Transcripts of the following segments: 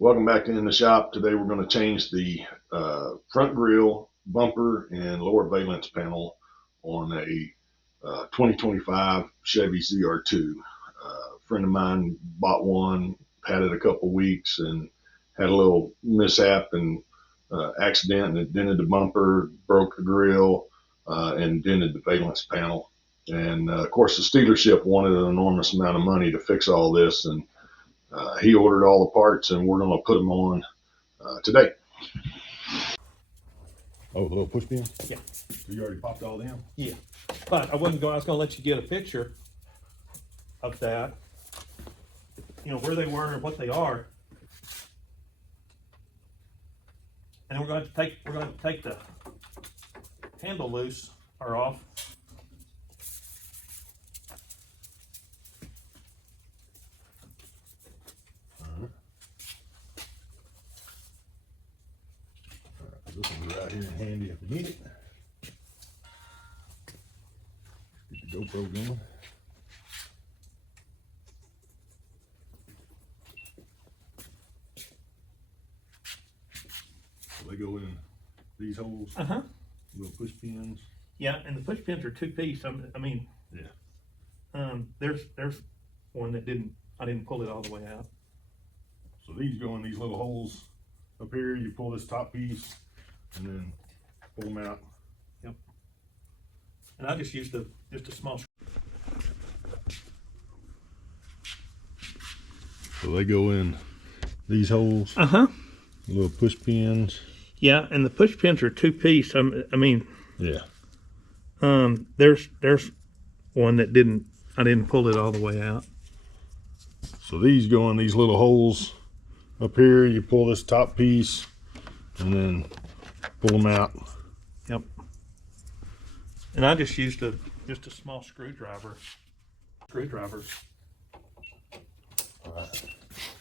Welcome back to In the Shop. Today we're going to change the front grille, bumper, and lower valence panel on a 2025 Chevy ZR2. A friend of mine bought one, had it a couple weeks, and had a little mishap and accident, and it dented the bumper, broke the grille, and dented the valence panel. And of course, the dealership wanted an enormous amount of money to fix all this, and he ordered all the parts, and we're going to put them on today. Oh, the little push pin? Yeah. So you already popped all them? Yeah. But I wasn't going, I was going to let you get a picture of that. You know, where they were and what they are. And then we're going to take the handle loose or off. This one's right here and handy if you need it. Get the GoPro going. So they go in these holes. Little push pins. Yeah, and the push pins are two-piece. I mean, yeah. There's one that I didn't pull it all the way out. So these go in these little holes up here. You pull this top piece and then pull them out. Yep. And I just used just a small. So they go in these holes. Little push pins. Yeah, and the push pins are two-piece. I mean. Yeah. There's one that I didn't pull it all the way out. So these go in these little holes up here. You pull this top piece and then pull them out. Yep. And I just used just a small screwdriver. I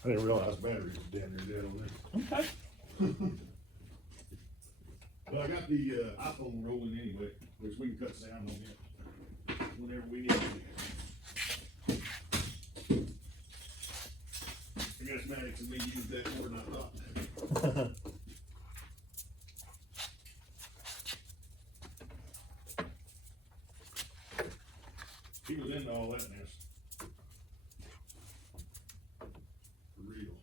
didn't realize battery was down there dead on this. Okay. Well, I got the iPhone rolling anyway, which we can cut sound on it whenever we need it. I guess Maddox and me used that more than I thought. He was into all that mess. For real.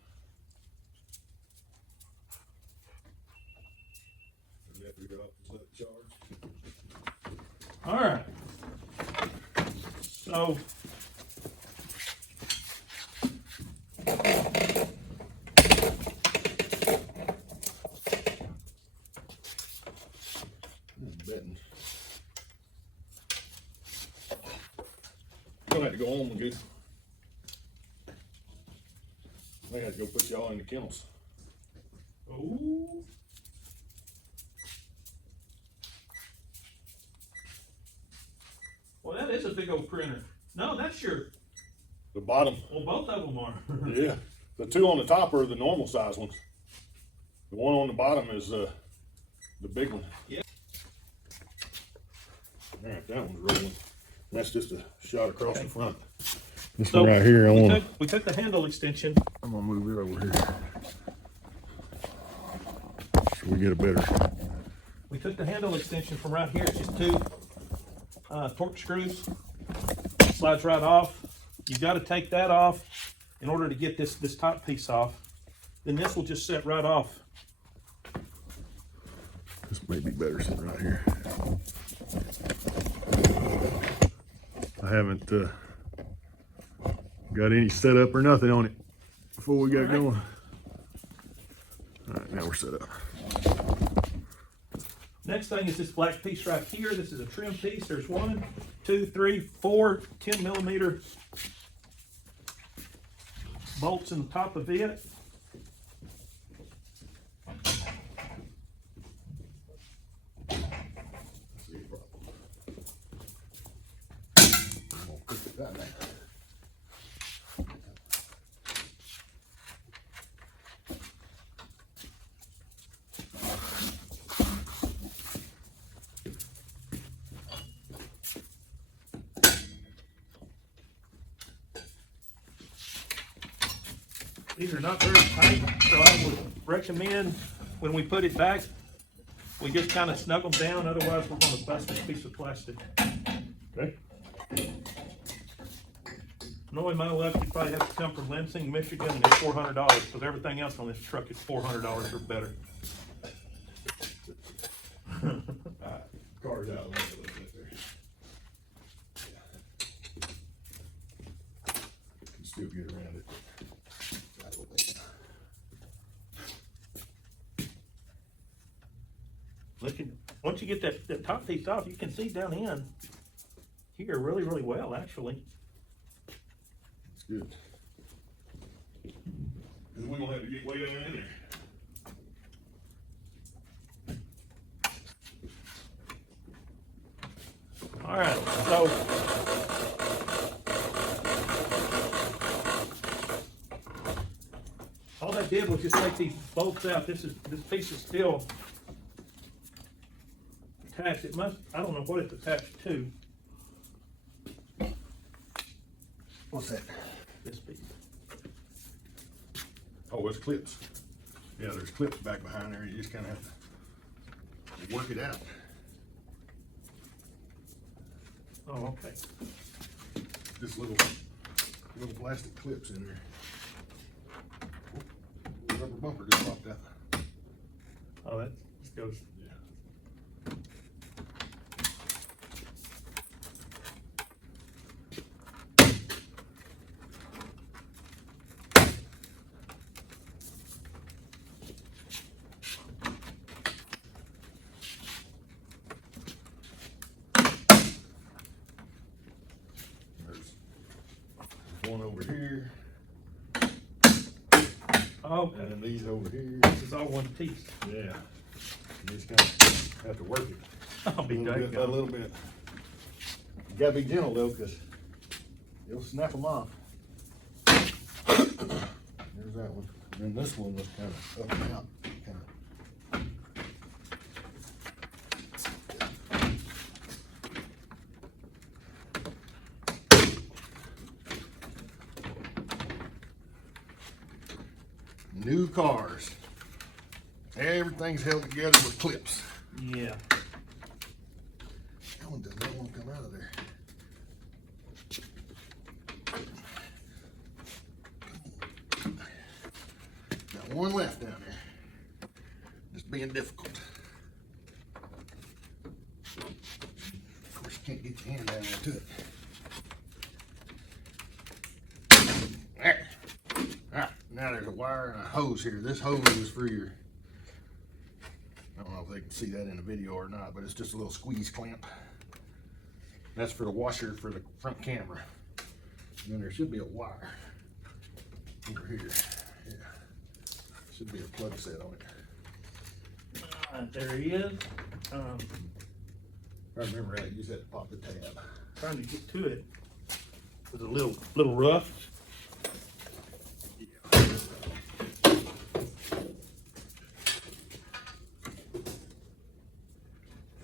All right. So. Betting. Gonna have to go home and go. I got to go put y'all in the kennels. Oh. Well, that is a big old printer. No, that's The bottom. Well, both of them are. Yeah. The two on the top are the normal size ones. The one on the bottom is the big one. Yeah. All right, that one's rolling. That's just a shot across the front. This So one right here, we took the handle extension. I'm gonna move it over here so we get a better. We took the handle extension from right here. It's just two torque screws. Slides right off. You got to take that off in order to get this top piece off. Then this will just set right off. This may be better sitting right here. I haven't got any setup or nothing on it before we got going. All right, now we're set up. Next thing is this black piece right here. This is a trim piece. There's 1, 2, 3, 4 10mm bolts in the top of it. These are not very tight, so I would recommend when we put it back, we just kind of snug them down, otherwise we're gonna bust this piece of plastic. Okay. Knowing my luck, you probably have to come from Lansing, Michigan, and it's $400, because everything else on this truck is $400 or better. Car's out a little bit there. Can still get around it. Once you get that top piece off, you can see down in here really, really well, actually. It's good. Because we're gonna have to get way down in there. All right, so all that did was just take these bolts out. This piece is still attached. It must, I don't know what it's attached to. What's that? This piece. Oh, it's clips. Yeah, there's clips back behind there. You just kind of have to work it out. Oh, okay. Just little plastic clips in there. Oh, rubber bumper just popped out. Oh, that just goes. Yeah. There's one over here. Oh, okay. And then these over here. This is all one piece. Yeah. You just kind of have to work it. I'll be A little bit. You gotta be gentle though, because you'll snap them off. There's that one. And then this one was kind of up and out. New cars. Everything's held together with clips. Yeah. That one does not want to come out of there. Got one left down there. Just being difficult. Of course, you can't get your hand down there to it. There. Alright, now there's a wire and a hose here. This hose is for your, I don't know if they can see that in the video or not, but it's just a little squeeze clamp. That's for the washer for the front camera. And then there should be a wire over here. Yeah. Should be a plug set on it. There he is. I remember how to use that to pop the tab. Trying to get to it. It was a little rough.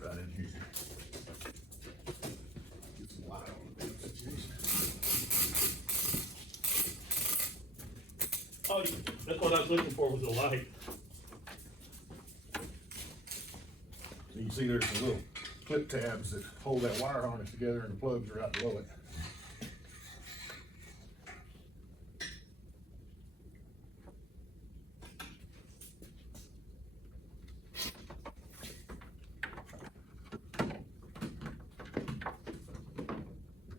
Right in here. Get some light on the damn situation. Oh, that's what I was looking for, was a light. So you can see there's some little clip tabs that hold that wire harness together, and the plugs are right below it.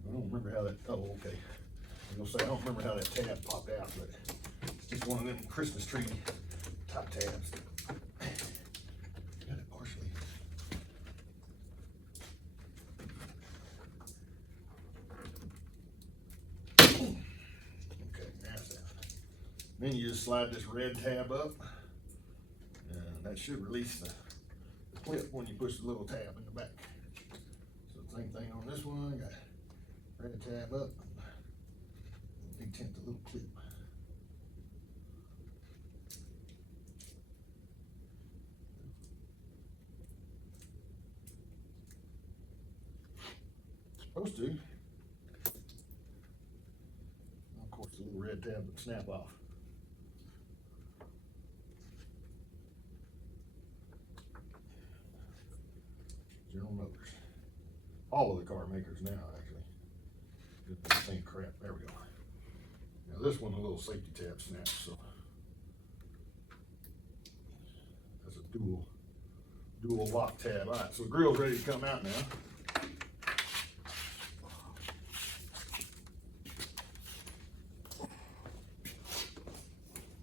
I don't remember how that, oh, okay. I was gonna say, I don't remember how that tab popped out, but it's just one of them Christmas tree type tabs. Got it partially. Okay, there's that. Then you just slide this red tab up, and that should release the clip when you push the little tab in the back. So same thing on this one, got red tab up, detent the little clip. Supposed to. Of course, the little red tab would snap off. General Motors. All of the car makers now, actually. Did the same crap. There we go. Now this one, a little safety tab snaps, so that's a dual lock tab. All right, so the grill's ready to come out now.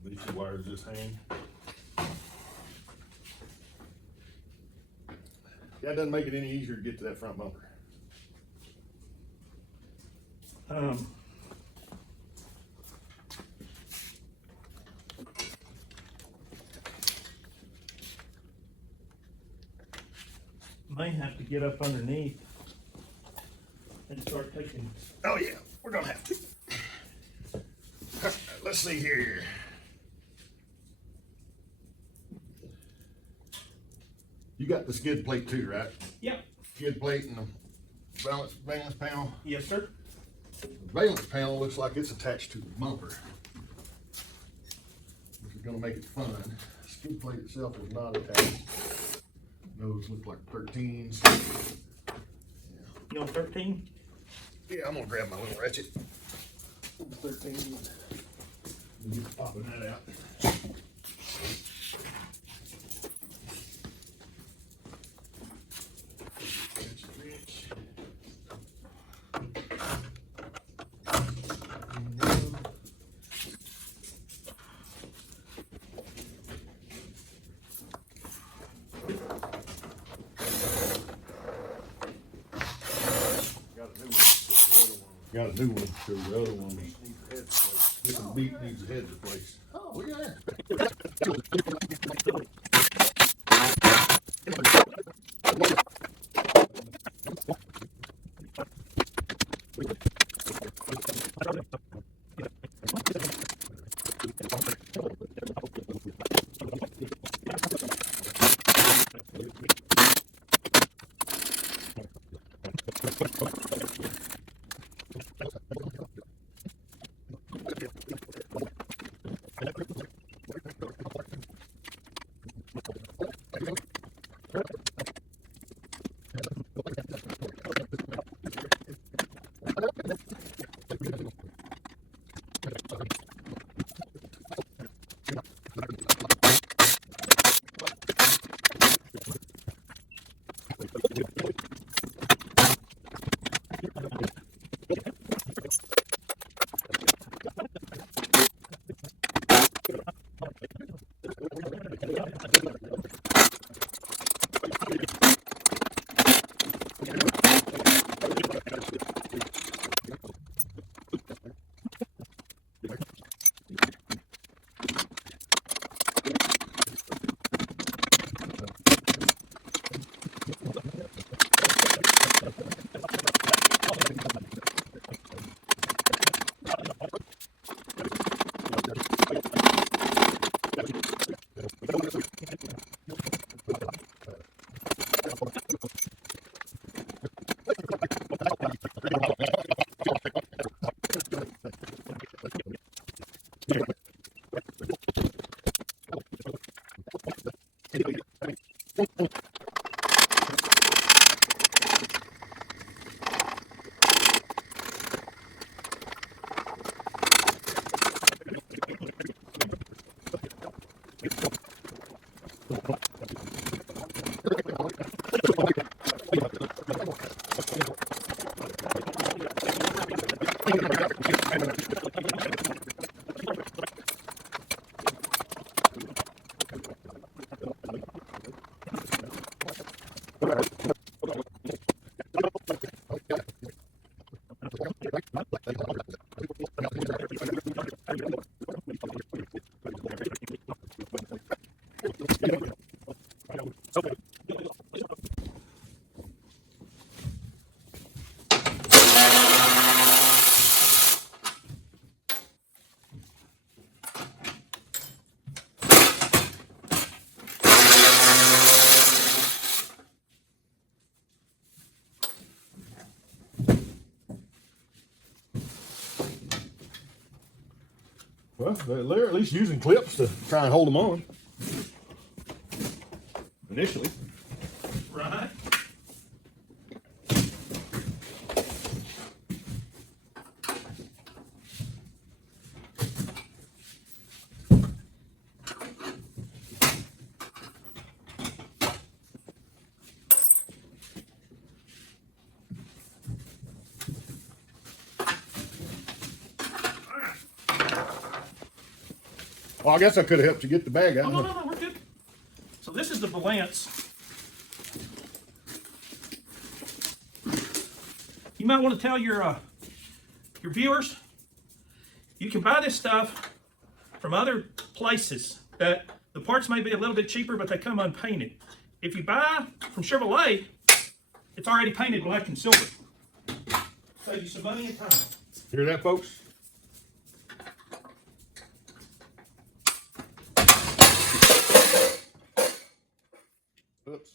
These two wires just hang. That doesn't make it any easier to get to that front bumper. May have to get up underneath and start taking. Oh yeah, we're gonna have to. Let's see here. You got the skid plate too, right? Yep. Skid plate and the valence panel. Yes, sir. The valence panel looks like it's attached to the bumper, which is gonna make it fun. The skid plate itself is not attached. Those look like 13s. You on 13? Yeah, I'm gonna grab my little ratchet. 13. Get popping that out. Got a new one, so the other one needs a head replaced. This one beat needs a head replaced. Oh, look at that. Well, they're at least using clips to try and hold them on. Initially. Right. Well, I guess I could have helped you get the bag out. Oh, no, we're good. So this is the valance. You might want to tell your viewers, you can buy this stuff from other places that the parts may be a little bit cheaper, but they come unpainted. If you buy from Chevrolet, it's already painted black and silver. Save you some money and time. Hear that, folks? Oops.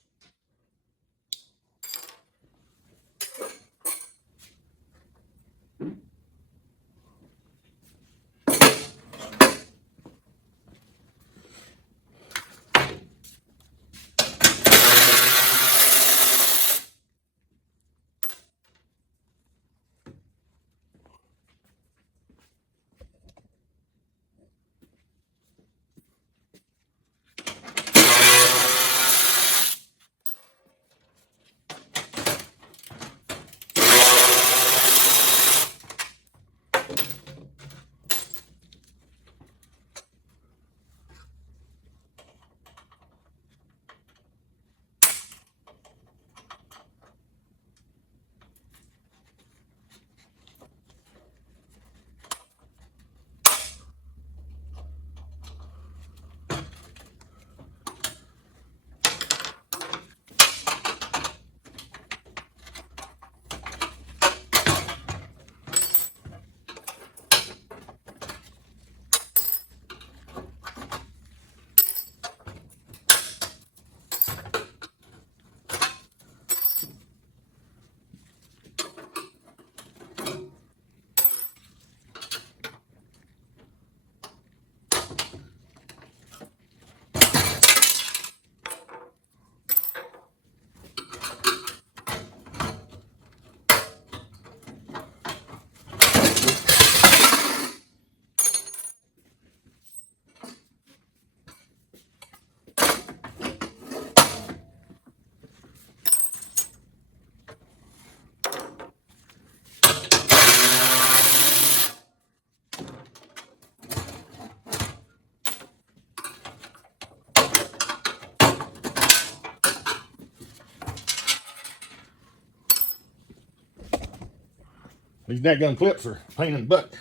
These dadgun clips are a pain in the butt.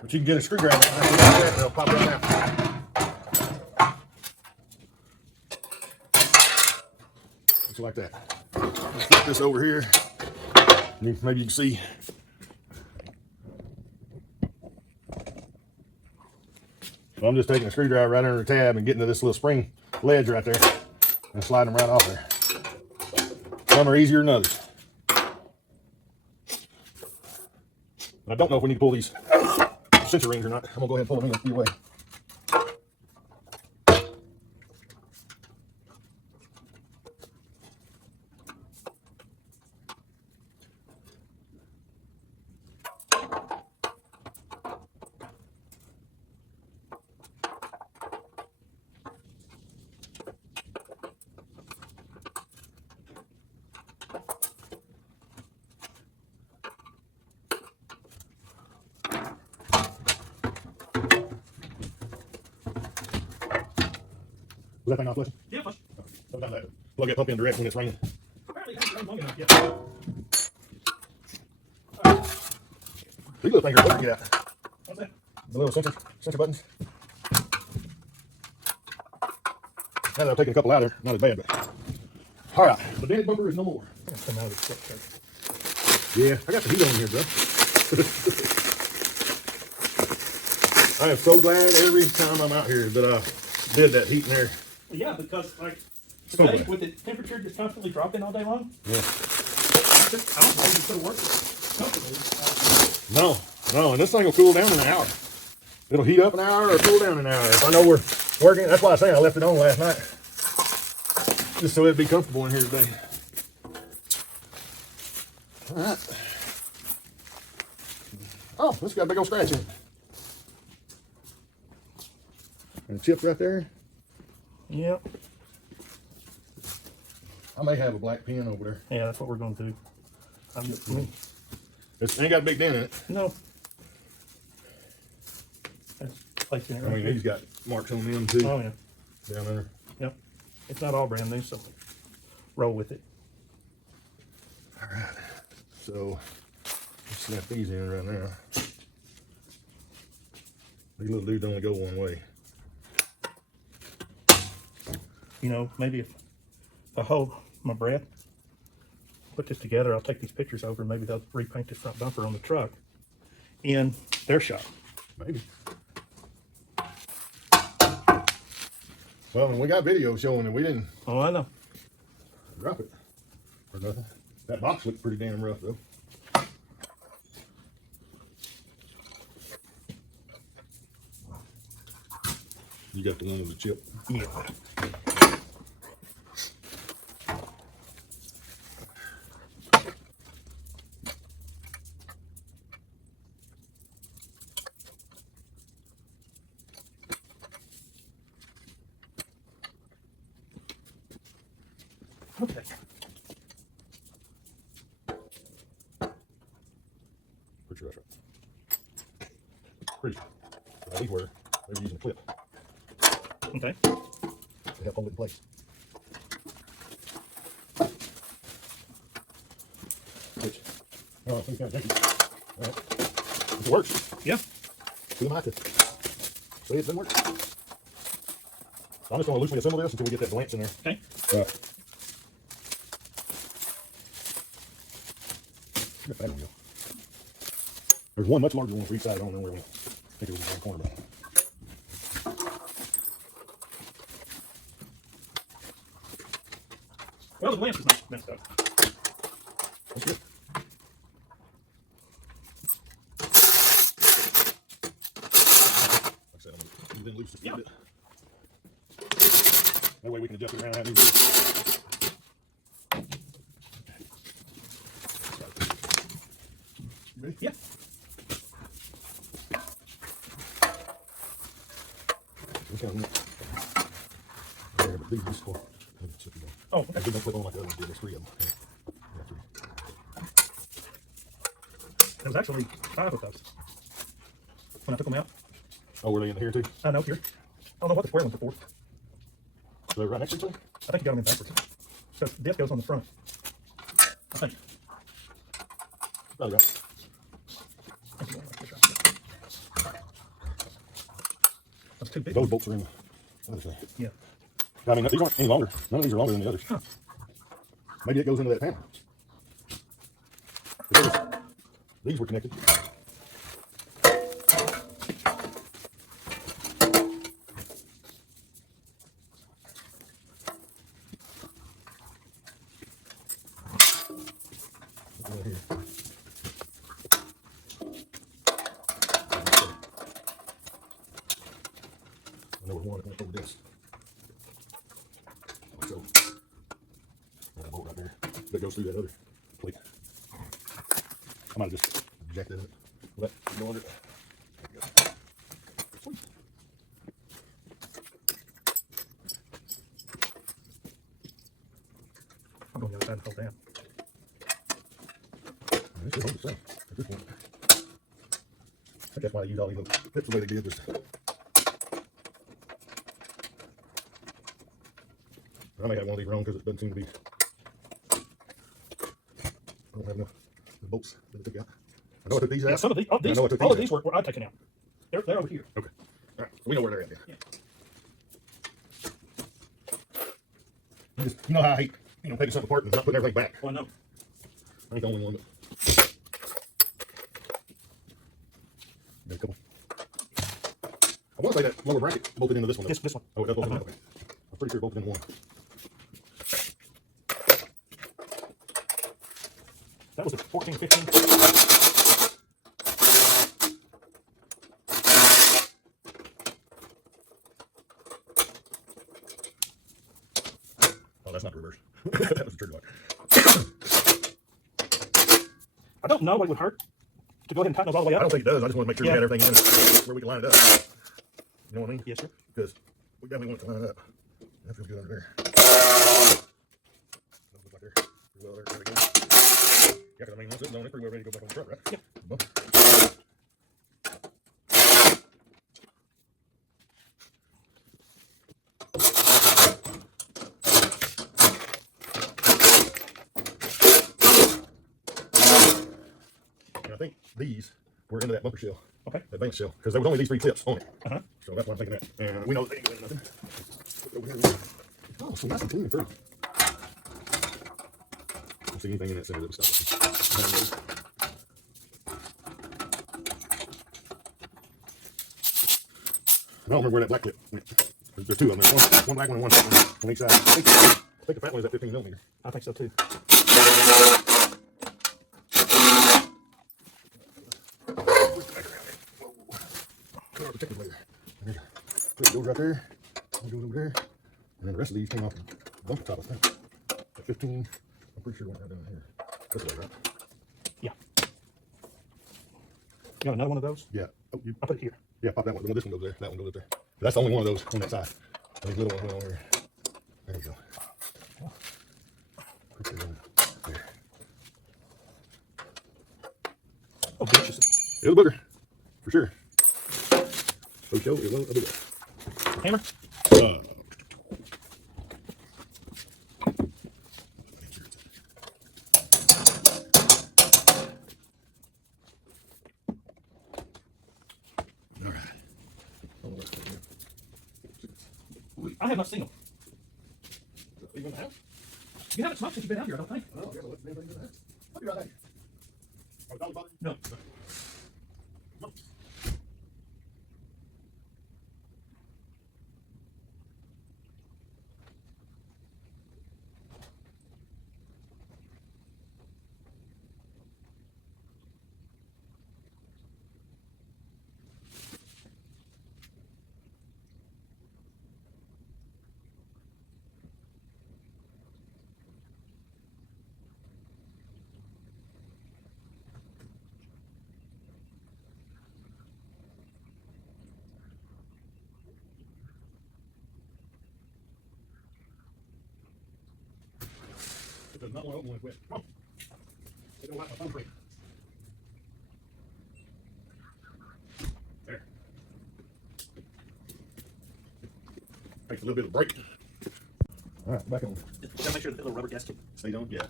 But you can get a screwdriver and they'll pop right out. Just like that. Flip this over here. Maybe you can see. So I'm just taking a screwdriver right under the tab and getting to this little spring ledge right there and sliding them right off there. Some are easier than others. I don't know if we need to pull these sensor rings or not. I'm gonna go ahead and pull them in either way. Was that thing not flushing? Yeah, flush. Sometimes I plug that pump in direct when it's raining. Apparently it hasn't run long enough yet. These little things are hard to get out. What's that? The little sensor buttons. Now that I've taken a couple out there, not as bad, but. Alright, the dented bumper is no more. Come out of the quick. Yeah, I got the heat on here, bro. I am so glad every time I'm out here that I did that heat in there. Yeah, because like So today, bad. with the temperature just constantly dropping all day long, Yeah. I don't know if you could have worked comfortably. No, and this thing will cool down in an hour. It'll heat up an hour or cool down an hour. If I know we're working, that's why I say I left it on last night. Just so it'd be comfortable in here today. All right. Oh, this got a big old scratch in it. And a chip right there. Yep. I may have a black pen over there. Yeah, that's what we're going to do. It ain't got a big dent in it. No. That's plates in it. I mean, he's got marks on them too. Oh, yeah. Down there. Yep. It's not all brand new, so roll with it. All right. So, let's snap these in right now. These little dudes only go one way. You know, maybe if I hold my breath, put this together, I'll take these pictures over and maybe they'll repaint this front bumper on the truck in their shop. Maybe. Well, we got video showing that we didn't Oh, I know. drop it or nothing. That box looked pretty damn rough though. You got the one with the chip. Yeah. Okay. Pretty sure that's right. Pretty sure. At least where they were using a clip Okay. to help hold it in place. Which, oh, I think it's kind of janky. All right. If it works, Yeah. who am I to say it doesn't work? So I'm just going to loosely assemble this until we get that blanch in there. Okay. Get that one, go. There's one much larger one for each side. I don't know where we think it was in the corner, but Well, the lamp is not messed up. that's good. Like I said, I'm going to then loose just a little bit. That way we can adjust it around how we need it. You ready? Yeah. Okay, I'm there, but these for. Oh, okay. They don't clip on like the others did. There's three of them. Yeah, three. There was actually 5 of those when I took them out. Oh, were they in here too? I know here. I don't know what the square ones are for. So they're right next to each other? I think you got them in backwards. Because this goes on the front. I think. Probably right. That's too big. Those bolts are in the other side. Yeah. I mean, these aren't any longer. None of these are longer than the others. Huh. Maybe it goes into that panel. Because these were connected. Right here. I know one that went over this. Like so. Got a bolt right there that goes through that other plate. I might have just jacked that in it. Let it go under it. There you go. Sweet. I'm going the other side and hold down. This should hold the same at this point. I think that's why I use all these little clips the way they did. Just I may have one of these wrong because it doesn't seem to be. I don't have enough the bolts that I took out. I know I took these out. Yeah, some of these, oh, these I know I took all of these these were I taken out. They're over here. Okay. All right. We know where they're at then. Yeah. You know how I hate, taking something apart and not putting everything back. Well, I know. I ain't the only one. There's a couple. I want to say that lower bracket bolted into this one. Though. This one. Oh, it does bolt into. Okay. I'm pretty sure it bolted into one. That was a 14, 15. Oh, that's not the reverse. That was the trigger lock. I don't know what would hurt to go ahead and tighten those all the way I up. don't think it does. I just want to make sure we got everything in it where we can line it up. You know what I mean? Yes, sir. Because we definitely want it to line it up. That feels good under there. Looks like they're pretty well there. There we go. Yeah, because I mean, once it's on, it's pretty well ready to go back on the truck, right? Yeah. Bump. think these were into that bumper shell. Okay. That valence shell, because there was only these 3 tips on it. Uh-huh. So that's why I'm thinking that. And we know that they ain't doing nothing. Put it over here. Oh, so nice and clean and pretty. I don't see anything in that center that was stuff. I don't remember where that black tip went. There's 2 of them. There's one black one and one fat one on each side. I think the fat one is at 15 millimeter. I think so too. Cut our protective layer. And then it goes right there. It goes over there. And then the rest of these came off the bumper top, I think. At 15. I'm pretty sure it went down here. This way, right? Yeah. You got another one of those? Yeah. Oh, I'll put it here. yeah, pop that one. Well, this one goes there. That one goes up there. That's the only one of those on that side. These little ones went over here. There you go. Put that one there. Oh, delicious. It was a booger. For sure. So show it was a booger. Hammer? I have not seen them. Even in the house? You haven't smoked since you've been out here, I don't think. Oh, yeah, well, let's do that. I'll be right back. Oh, dog bother? No. It does not want to open when it's wet. Come on. They don't like my thumbprint. There. Takes a little bit of break. All right, back on. Gotta make sure that little rubber gasket Stay on? Yeah.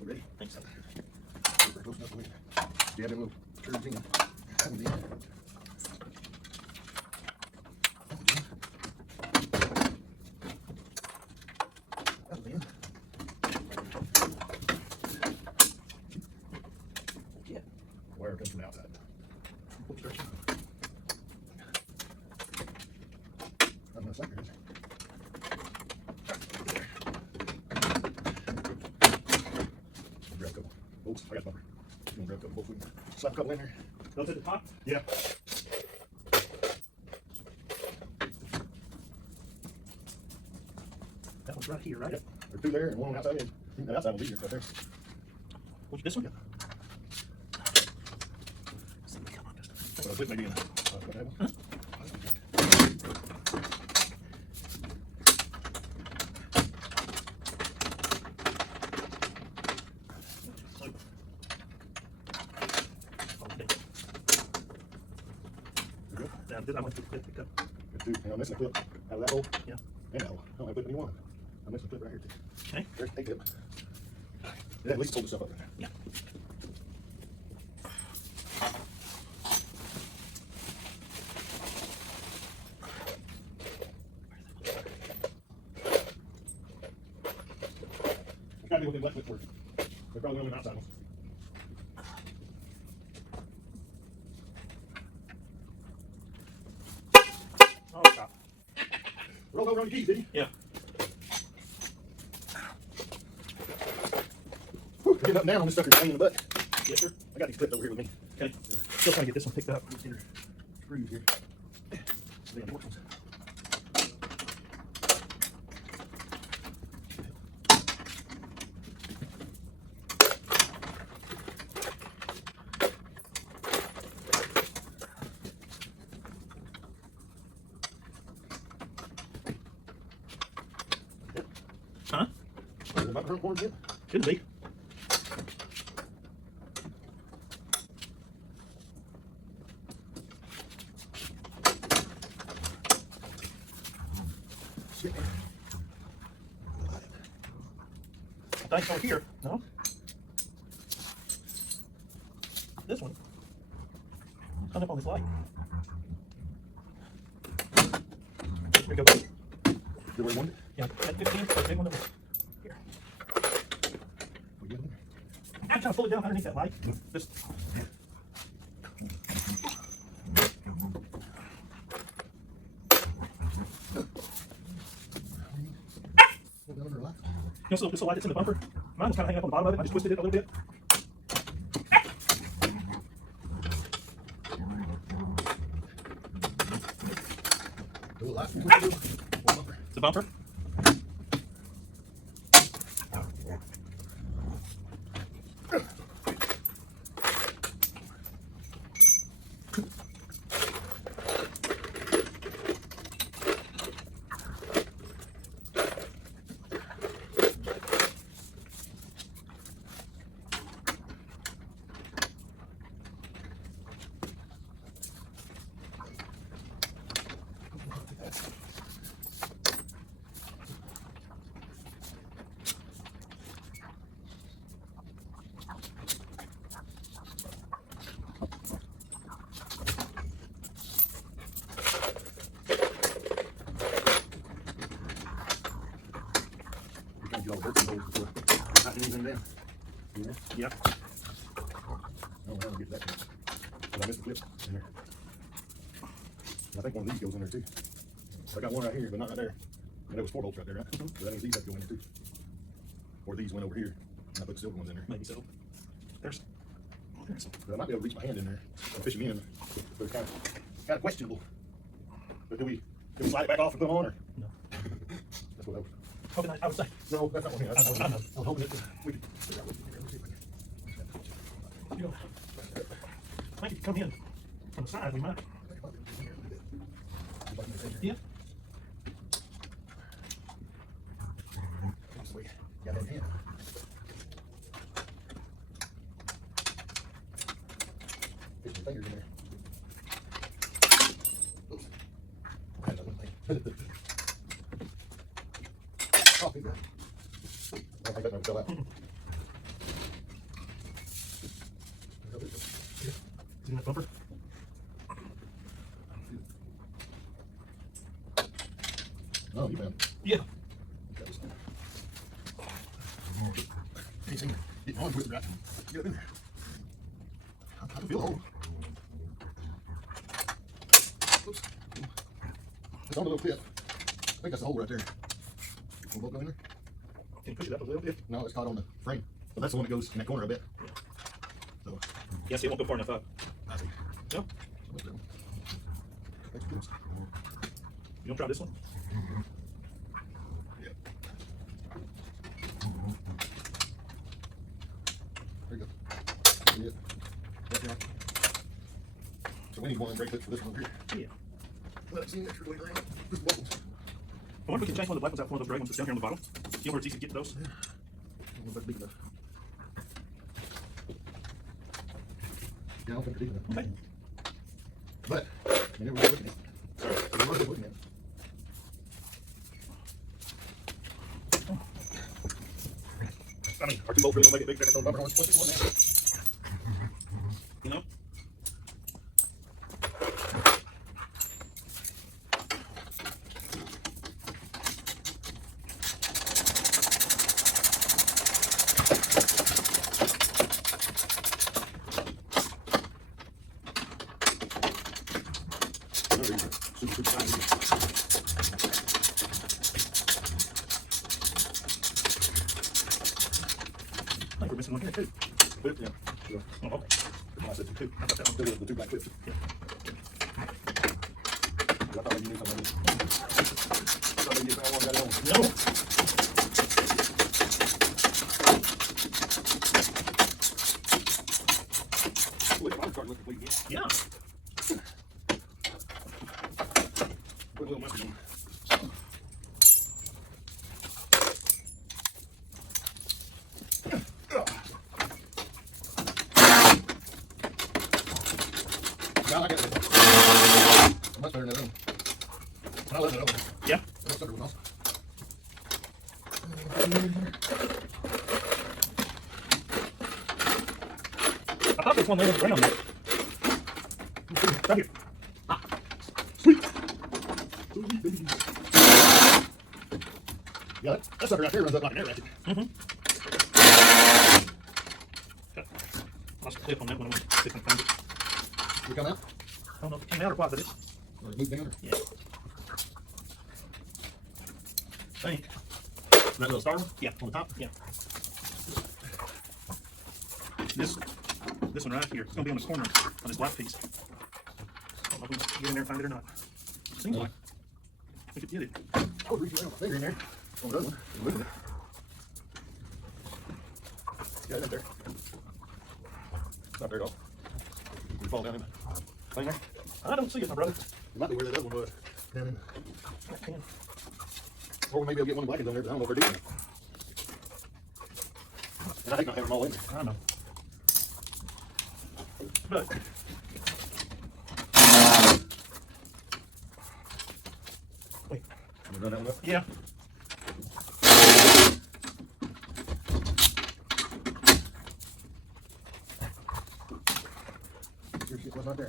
We're ready. thinks so. We're close enough. Yeah, them little turds in. That was it. Wire comes from the outside. Which direction? I'm not sucker, is it? Grab a couple bolts. I got a bumper. You want to grab a couple bolts? We can slap a couple in there. Those at the top? Yeah. That one's right here, right? Yep. There's 2 there and 1 on the outside edge. I think the outside will be here right there. Which, this one? Yep. Come on, just. Well, this may be in the table. Now, I went to the clip picked up. There's 2. And I'm missing a clip out of that hole. Yeah. And that hole. I don't have a clip in any one. I'm missing a clip right here too. Okay. There's a clip. Yeah, at least hold this stuff up right there. Yeah. Gotta be what they left it for. They're probably only outside ones. Oh, stop. Roll over on your keys, did you? Yeah. Whew, getting up and down on this sucker, pain in the butt. Yes, sir. I got these clips over here with me. Okay. Still trying to get this one picked up. These here screws here. They have ones. Huh? Is it about the front corner yet? Should be. Shit. Thanks over here. No? this one hung up on this light. Here we go. The way one? Yeah, that 15, the big one that was here. I'm trying to pull it down underneath that light. Just. You know, so light that's in the bumper. Mine was kind of hanging up on the bottom of it. I just twisted it a little bit. It's a bumper. Yep. I don't know how to get that. But I missed the clip in there. And I think one of these goes in there too. I got one right here, but not right there. And there was 4 bolts right there, right? So that means these have to go in there too. Or these went over here. And I put the silver ones in there. Maybe so. There's. But I might be able to reach my hand in there and fish them in. But it's kind of questionable. But do we slide it back off and put them on, or? No. That's what I was. Hoping I would say. No, that's not one here. I know. I was hoping that we could figure out what we could do. You know, I think if you come in from the side, we might. Yeah. Got that hand. Get your fingers in there. Oops. I had that one thing. Oh, good. I think that never fell out. In that bumper. Oh, you found it. Yeah. Anything get on with it, right? Get it in there. I can feel the hole. Oops. It's on the little tip. I think that's the hole right there. Will bolt go in there? Can you push it up a little bit? No, it's caught on the frame. But that's the one that goes in that corner, I bet. So, Yeah, see, it won't go far enough up. I see. No. You don't try this one? Yeah. There you go. See it? Right there. So we need one brake clip for this one over here. Yeah. Let it see extra going around. Just wobbles. I wonder if we can change one of the black ones out for one of those gray ones that's down here on the bottom. You know where it's easy to get to those? I don't know if that's big enough. Yeah, I don't think it's deep enough. Okay. But, I mean, everyone's looking at it. Sorry, everyone's looking at it. I mean, our 2 bolts really don't make a big difference on the bumper. What's this one now? You know? Super tight. I think we're missing one here too. Clip, yeah. Sure. Oh, okay. I said 2. I thought that one. The 2 black clips. Yeah. I thought maybe you knew something. I thought maybe you found one and got it on. No. Well, it's starting looking weak again. Yeah. Put a little mustard on. Yeah, I got it. Much better than that other one. I love that other one. Yeah. That sucker was awesome. I thought this one laying on the ground yet. Right here. Sweet. Yeah, that sucker right there runs up like an air ratchet. Lost a clip on that one. I'm going to see if I can find it. You come out? I don't know if it came out or what, but it's, Or move down? Or? yeah. I think. That little star one? Yeah, on the top. Yeah. This one right here. It's going to be on the corner on this black piece. I don't know if we can get in there and find it or not. Seems like we could get it. I was reaching around my finger in there. On the other one. I'm moving it. Yeah, it's up there. It's not there at all. You fall down in the thing there? I don't see it, my brother. It might be where that other one was. Down in. I can. Or maybe I'll get one of the black ones on there, but I don't know if they're doing it. And I hate not having them all in there. I know. But wait. You run that one up? Yeah. Your shit was not there.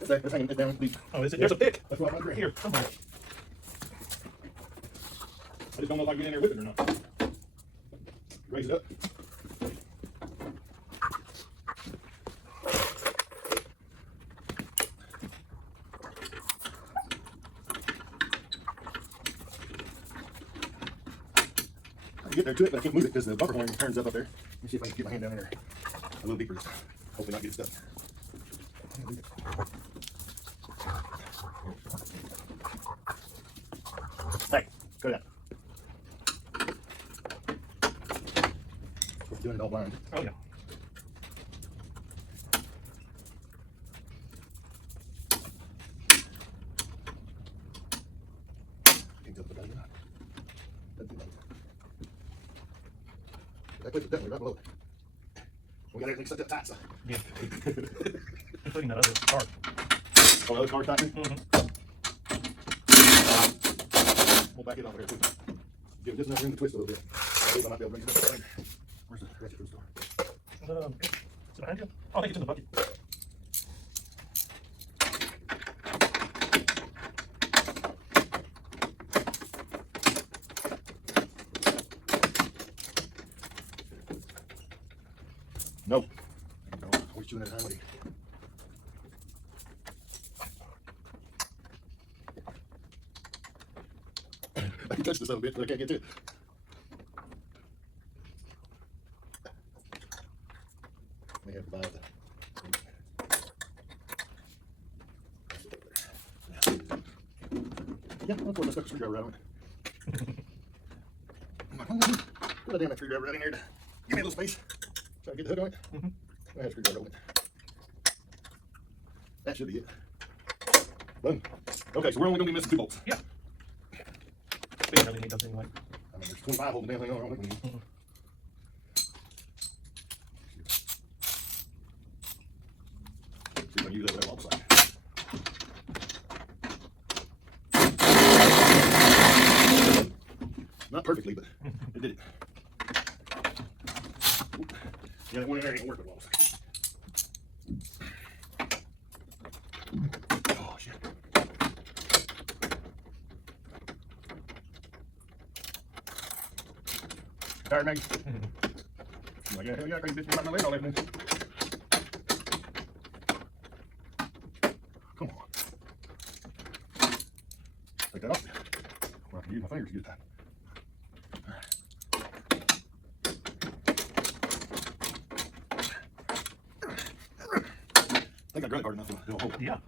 It's there. It's hanging it down deep. Oh, is it? There's a pick. That's right there. Here, come on. I just don't know if I can get in there with it or not. Raise it up. I can get there to it, but I can't move it because the bumper horn turns up there. Let me see if I can get my hand down in there a little deeper. Hopefully not get it stuck. Hey, go down. We're doing it all blind. Oh, yeah. Can't tell if I got it or not. Doesn't seem like it. That place is definitely right below it. We got everything set up tight, so. Yeah. Including that other part. Oh, the other car tight too? Mm-hmm. We'll back it off here too. Give it just enough room to twist a little bit. I believe I might be able to bring it up later. Where's the ratchet for the store? Is it behind you? Oh, I think it's in the bucket. No. No. Always chewing at a time, buddy. I can touch this a little bit, but I can't get to it. May have to buy the. Yeah, I'll put my stuck screwdriver out on it. Put a damn screwdriver right in here to give me a little space. Try to get the hook on it. I had a screwdriver on it. That should be it. Boom. Okay, so we're only going to be missing 2 bolts. Yeah. We don't really need those anyway. I mean, there's 25 holding the damn thing on. I don't think we need. See if I can use that whatever opposite. Not perfectly, but it did it. Yeah, that one in there ain't gonna work with walls. Oh, shit. Tired, Maggie? I'm like, yeah, hell yeah, crazy bitch, you might not lay all that thing. Come on. Take that off. Well, I can use my fingers to get that. I think I grabbed hard enough to hold it. Yeah.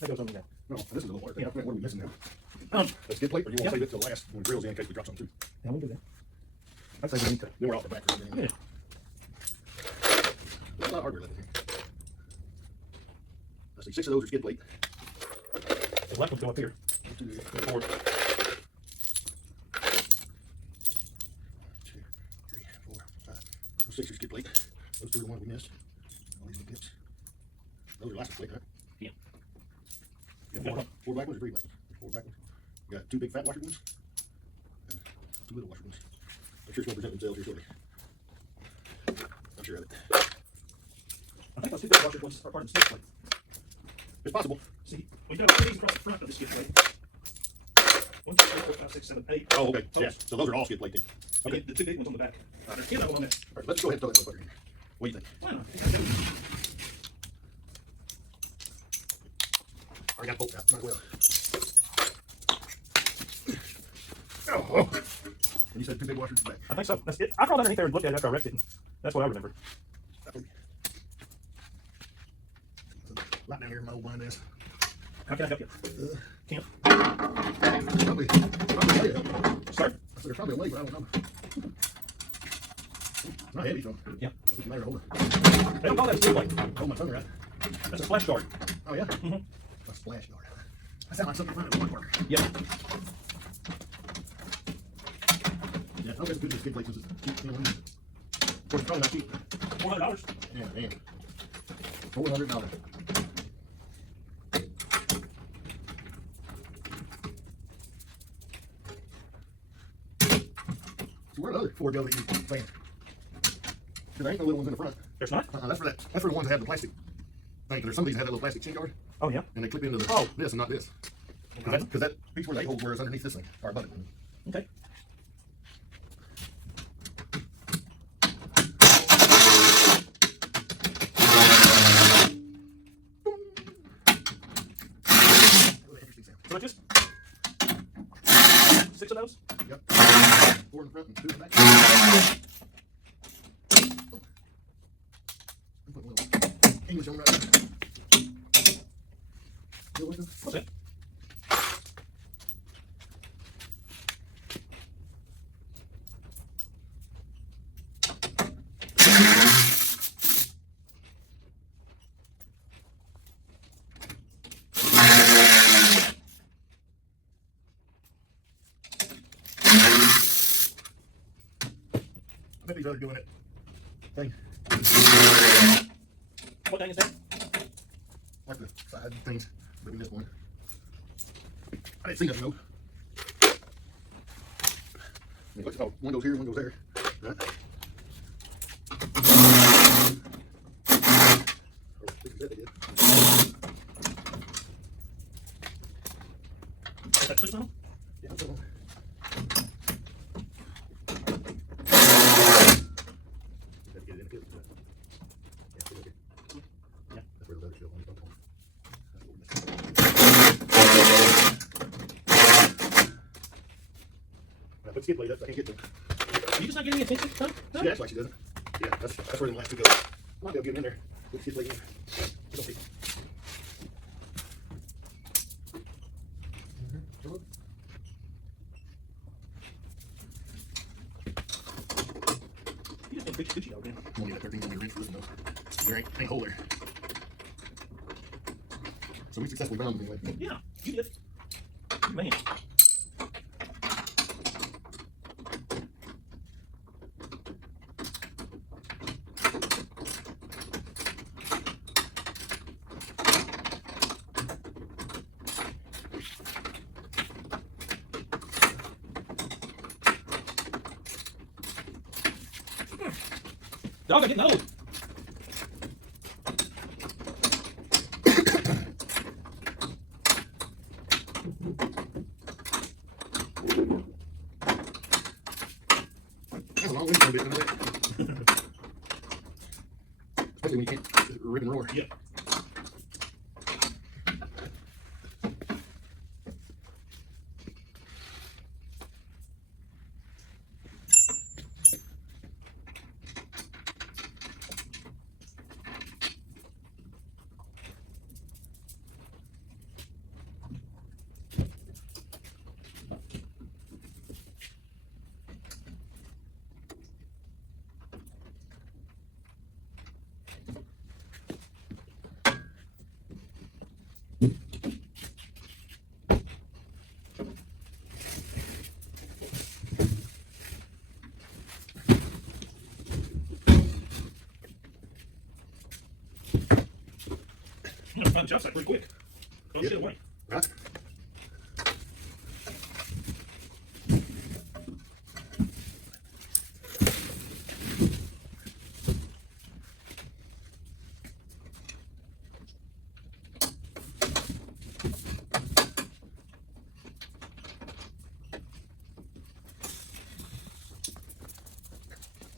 That goes under there. No, this is a little more. Yeah. What are we missing now? Um, Let's get plate, or you want yeah. to save it till last when the grill's in case we drop something too? Yeah, we'll do that. I'd say we need to. Then we're off the back. Yeah. There's a lot of hardware left in here. Let's see, 6 of those are skid plate. The left one's go up here. 1, 2, 3, 4. 2, 3, 4, 5. Those 6 are skid plate. Those 2 are the ones we missed. All these little tips. Those are license plates, right? Yeah. You got four black ones or three black ones? Four black ones. You got two big fat washer ones and two little washer ones. I'm sure it's going to present themselves here shortly. I'm sure of it. I think those two big washer ones are part of the skid plate. It's possible. See, we've got these across the front of the skid plate. 1, 2, 3, 4, 5, 6, 7, 8. Oh, okay. Yeah. So those are all skid plate then. Okay. The two big ones on the back. There's 10 of them on there. All right, let's go ahead and throw that motherfucker in here. What do you think? Why not? I think I do. I got both out. Might as well. Oh. And you said two big washers back. I think so. That's it. I crawled underneath there and looked at it after I wrecked it. And that's what I remember. Right down here in my old blind ass. How can I help you? Can't. Probably a way to help. Sir? I said there's probably a way, but I don't know. It's not heavy, so Yeah. it's a matter of holding. They don't call that a skid plate. Hold my tongue right. That's a splash guard. Oh, yeah? Mm-hmm. A splash guard. That sounds like something you find at a woodworker. Yep. Yeah, I guess it's good to skid plate since it's cheap. You know, of course, it's probably not cheap. $400. Yeah, man. $400. So where are the other four go that you saying? Because there ain't no little ones in the front. There's not? That's for that. That's for the ones that have the plastic thing. There's some of these that have that little plastic chin guard, Oh, yeah. and they clip into the this and not this. Okay. Because that piece where they hold where is underneath this thing, or above it. Okay. So just 6 of those? Yep. 4 in the front and 2 in the back. Put a little English on right there. Feel like this? What's that? I bet these others doing it. Thing. What thing is that? Like the side things. Maybe this one. I didn't see nothing though. I mean, look, oh, one goes here, one goes there. Right? Oh, this is it, they did. Is that twist on? Yeah, that's all. Get it in the clip. Yeah, see, okay. Yeah. That's where the leather show on the bottom. When I put skid plate up, I can't get to it. Are you just not getting any attention? Huh? She acts like she doesn't. Yeah, that's where the last two go. Might be able to get them in there. Put skid plate in. We'll see. You just been Gucci over there. I'm gonna get that 13 on your wrench for this though. There ain't a hole there. So we successfully found them anyway. Yeah, you did. Man. Dog, I getting old. That's a long window bit, isn't it? Especially when you can't rip and roar. Yeah. find the job site pretty quick. Don't get away. Right?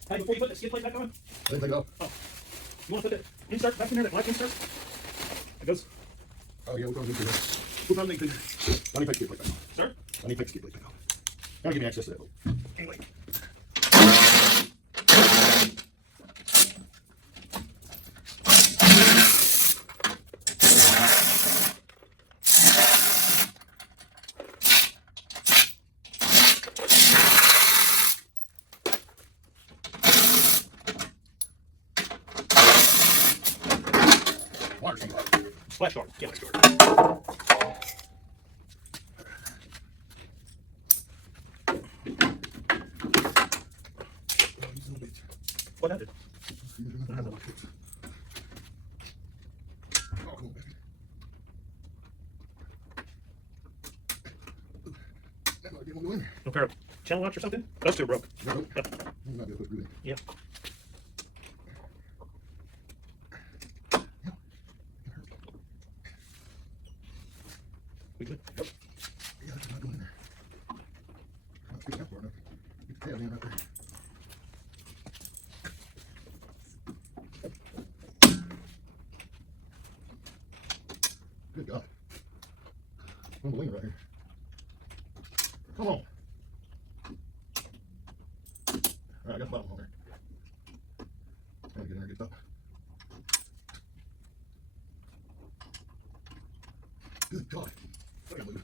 Hey, before you put that skid plate back on, I didn't take it off. you want to put that insert back in there, that black insert? It goes. Oh, yeah, we're going to do that. We'll probably need to. I need to take the skid plate back off. Sir? I need to take the skid plate back off. Gotta give me access to that boat. Anyway. Water sheet. Splash guard. Yeah, splash guard. What happened? Oh, come on, baby. That might be one going in. No pair of channel locks or something? Those two broke. No, nope. Yep. You might be able to put it through there. Yeah. We good? Yep. Yeah, that's not going in there. Not sticking out far enough. Get the tail in right there. Good God. Unbelievable right here. Come on. All right, I got the bottom on there. Gotta get in there and get up. Good God. I gotta move.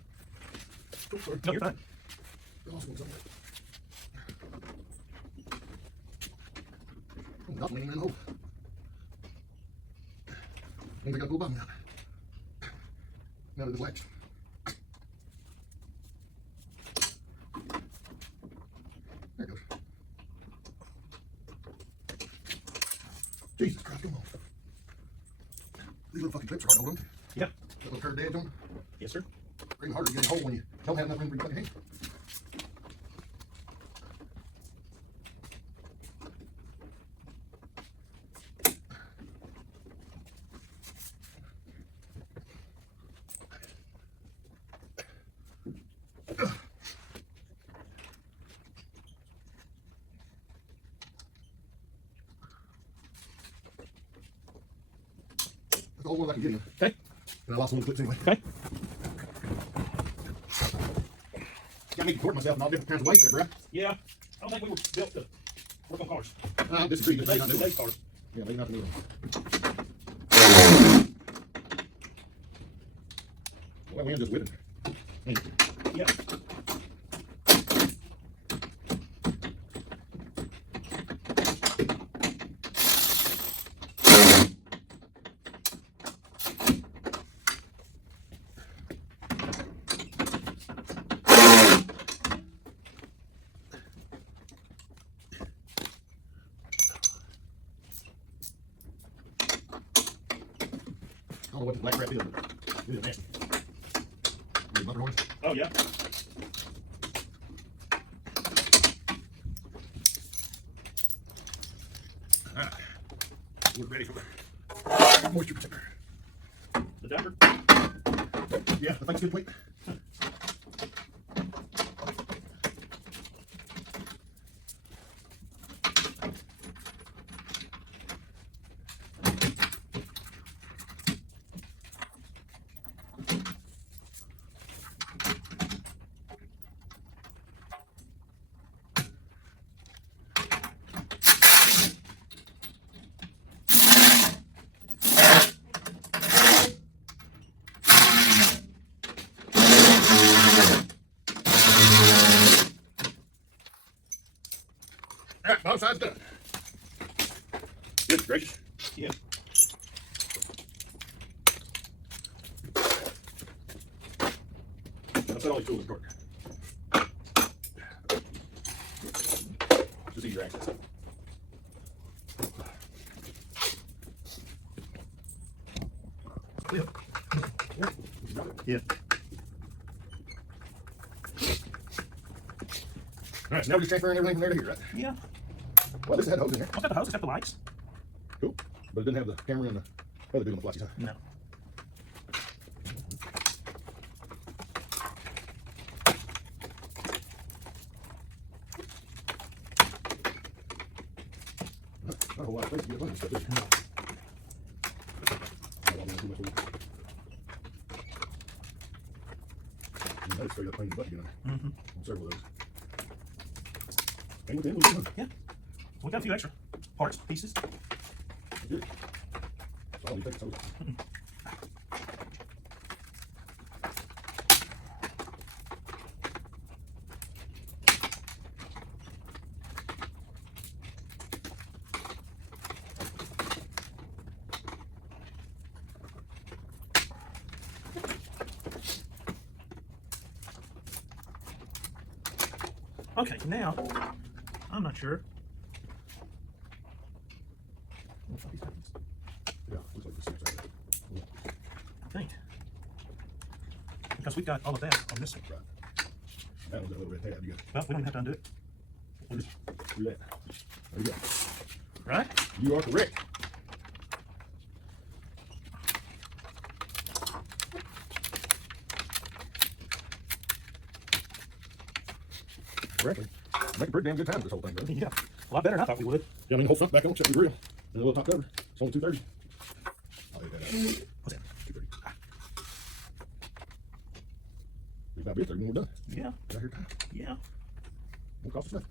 Oh, sorry. No, you're fine. Oh, it's going somewhere. Oh, not leaning in the hole. Maybe I gotta go above now. Now that it's latched. There it goes. Jesus Christ, come on. These little fucking clips are hard to hold on to. Yeah. That little curved edge on them. Yes, sir. Pretty hard to get a hole when you don't have nothing for your fucking hand. That's the whole one I can get in. Okay. And I lost one of the clips anyway. Okay. Got me recording myself in all different kinds of ways there, bro. Yeah. I don't think we were built to work on cars. I disagree. Just maybe not do Today's it. cars. Yeah, maybe not to me. Well, we end just with it. Yeah. I don't know what the black crap is, but it is nasty. You bumper horns? Oh, yeah. Alright. We're ready for the moisture protector. The diaper. Yeah, the thing's good weight. Alright, both sides done. Good gracious. Yeah. That's all these tools in the cart. Just easier access. Yep. Yeah. All right, so now we're just transferring everything from there to here, right? Yeah. Well, this had hose in here. I've got the hose, it's got the lights. Cool. But it didn't have the camera and the other dude on the flashy side. No. Not a whole lot of space to get a bunch of stuff, is there? Not all too much wood. I just straight up cleaned the butt again on several of those. And within, we did one. Yeah. We got a few extra parts, pieces. Good. So all these things, Okay, now, I'm not sure. yeah, looks like the same side. I think. Because we've got all of that on this one. Right. That one's a little red tab. You got Well, we don't even have to undo it. we'll just do that. There you go. Right? You are correct. Correctly. Make a pretty damn good time with this whole thing, brother. Yeah. A lot better than I thought we would. Yeah, I mean, the whole front back on, except the grill. And a little top cover. It's only 230. I'll leave that out. What's that? 230. It's about to be 30 when we're done. Yeah. Right here, time. Yeah. Won't cost us nothing.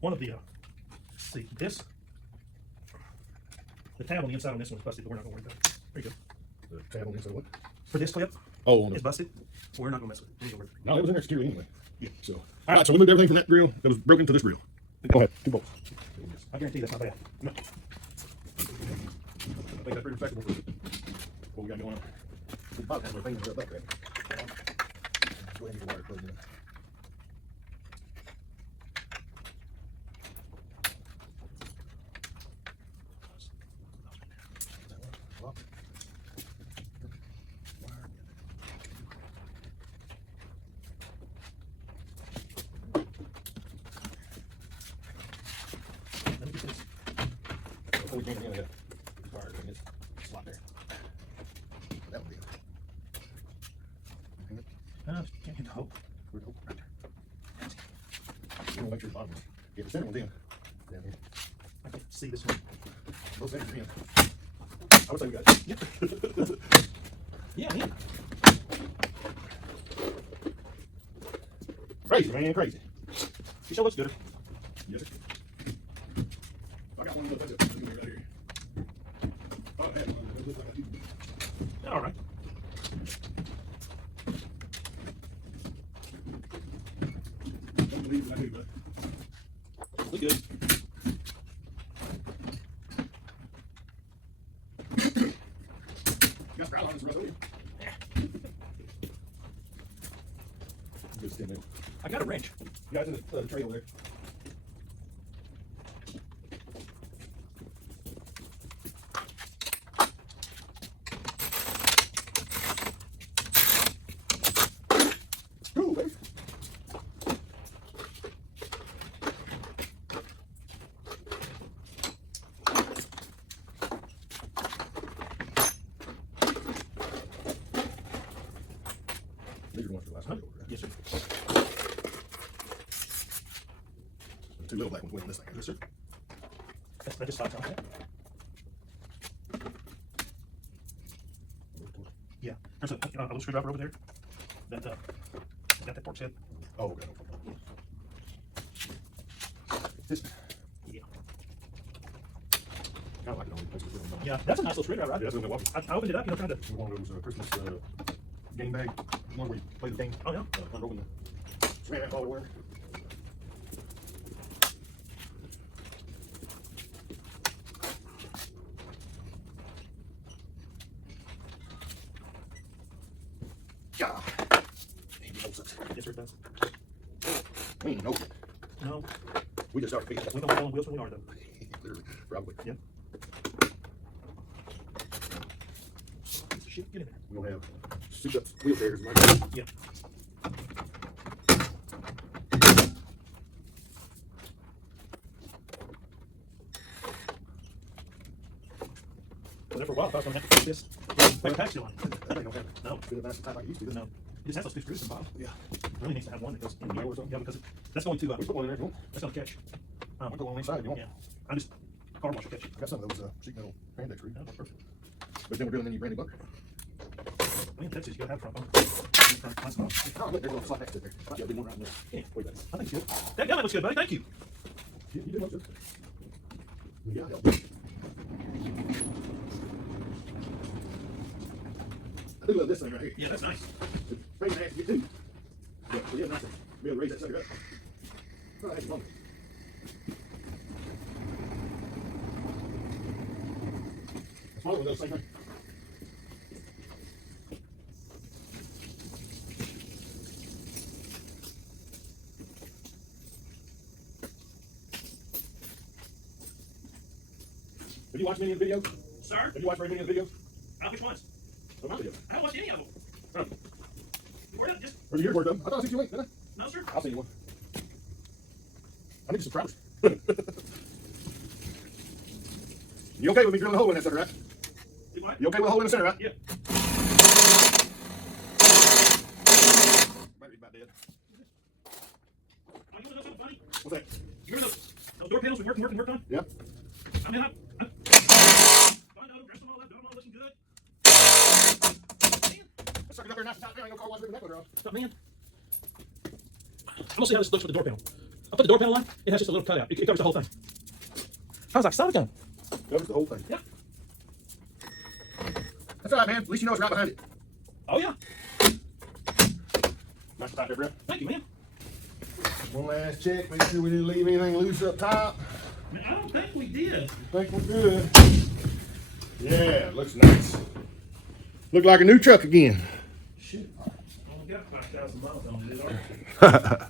One of the, see, this, the tab on the inside on this one is busted, but we're not going to worry about it. There you go. The tab on the inside, what? For this clip, Oh, on it's the. busted. We're not going to mess with it. We're gonna worry about No, it was in there securely anyway. Yeah. So, all right, so we moved everything from that grill that was broken to this grill. Go ahead, 2 bolts. it. I guarantee that's not bad. No. I think that's pretty respectable for what we got going on. We'll about have our fingers up there. Let's go ahead and get the wire plugged in. Let me get this. Before we jam it in, I gotta get the wire in this slot there. That would be it. Hang it. Can't hit the hole. Where's the hole? Right there. You wanna make sure the bottom one. Yeah, the center one's in. Down here. I can't see this one. Both centers are in. I would say we got it. Yeah, yeah. Crazy, man, crazy. She sure looks good. Yes, sir. I got one of those right here. Oh, I had one. It looks like I do. All right. Don't believe that I do, but Look good. you got sprout on this real good. Good stem in. I got a wrench. You guys in the tray over there. Ooh, baby. These are the ones for the last night over there. Yes, sir. The 2 little black ones went on this thing. Yes, sir. That just slides on that. Yeah. There's a little screwdriver over there. That got that fork's head. Oh, okay. This, Yeah. kind of like it on the place to put it on. Yeah. That's a nice little screwdriver, right? Yeah, that's a little bit I opened it up, trying to. one of those Christmas game bag, one where you play the game. Oh yeah. Unrolling the ceramic all the way. Yeah. Man, you know something. Yes, sir, it does. We ain't know it. No, We just started fixing we don't roll on wheels when we are though. Literally, probably. Yeah. Piece of shit, get in there. We're gonna have souped up wheelchairs. Yeah. Well, for a while, I thought I was gonna have to fix this. Like a patch seal on it. That ain't gonna happen. No, Feel it nice and tight like it used to. no. It just has those two screws in the bottom. Yeah. It really needs to have one that goes in here or something. Yeah, because that's going to, We put one in there. If you want. that's gonna catch. We put one on the inside if you want. Yeah. I'm just, car wash will catch it. I got some of those sheet metal pandex screws. Yeah, that's perfect. But then we're doing any brand new butter. I mean, Texas, you gotta have front bumper. Front bumper. Oh, look, there's a little slot next to it there. Might be able to do one right in there. Yeah. Wait a minute. I think it's good. That looks good, buddy. Thank you. You did look good. Yeah, I do love this thing right here. Yeah, that's nice. It's pain in the ass to get to. But yeah, nice to be able to raise that sucker up. Oh, that's fun. The smaller one does the same thing. Have you watched any of the videos? Sir? Have you watched very many of the videos? Which ones? Of my videos. I haven't watched any of them. Huh. Where did just, Or yours worked up. I thought I seen you link, didn't I? no, sir. I'll send you one. I need some trousers. You okay with me drilling a hole in that sucker, right? Do what? You okay with a hole in the center, right? Yeah. Battery's about dead. Oh, you wanna know something funny? What's that? You remember those door panels we worked on? Yep. I mean, I found out, dressed them all up, done them all looking good. Man, That sucker's up there nice and tight. There ain't no car wash ripping that motor off. what's up, man? I'm gonna see how this looks with the door panel. I put the door panel on, it has just a little cutout. It covers the whole thing. I was like, stop it down. Covers the whole thing. Yeah. That's all right, man. At least you know it's right behind it. Oh, yeah. Nice and tight there, Brett. Thank you, man. One last check. Make sure we didn't leave anything loose up top. Man, I don't think we did. I think we're good. Yeah, looks nice. Look like a new truck again. Shit. Only got 5,000 miles on it.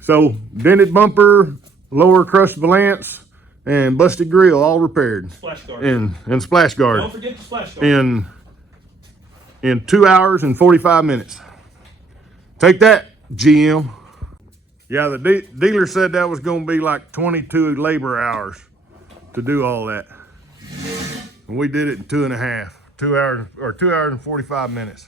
So, dented bumper, lower crushed valance, and busted grill all repaired. Splash guard. And splash guard. Don't forget the splash guard. In 2 hours and 45 minutes. Take that, GM. Yeah, the dealer said that was going to be like 22 labor hours to do all that. And we did it in 2.5. 2 hours, or 2 hours and 45 minutes.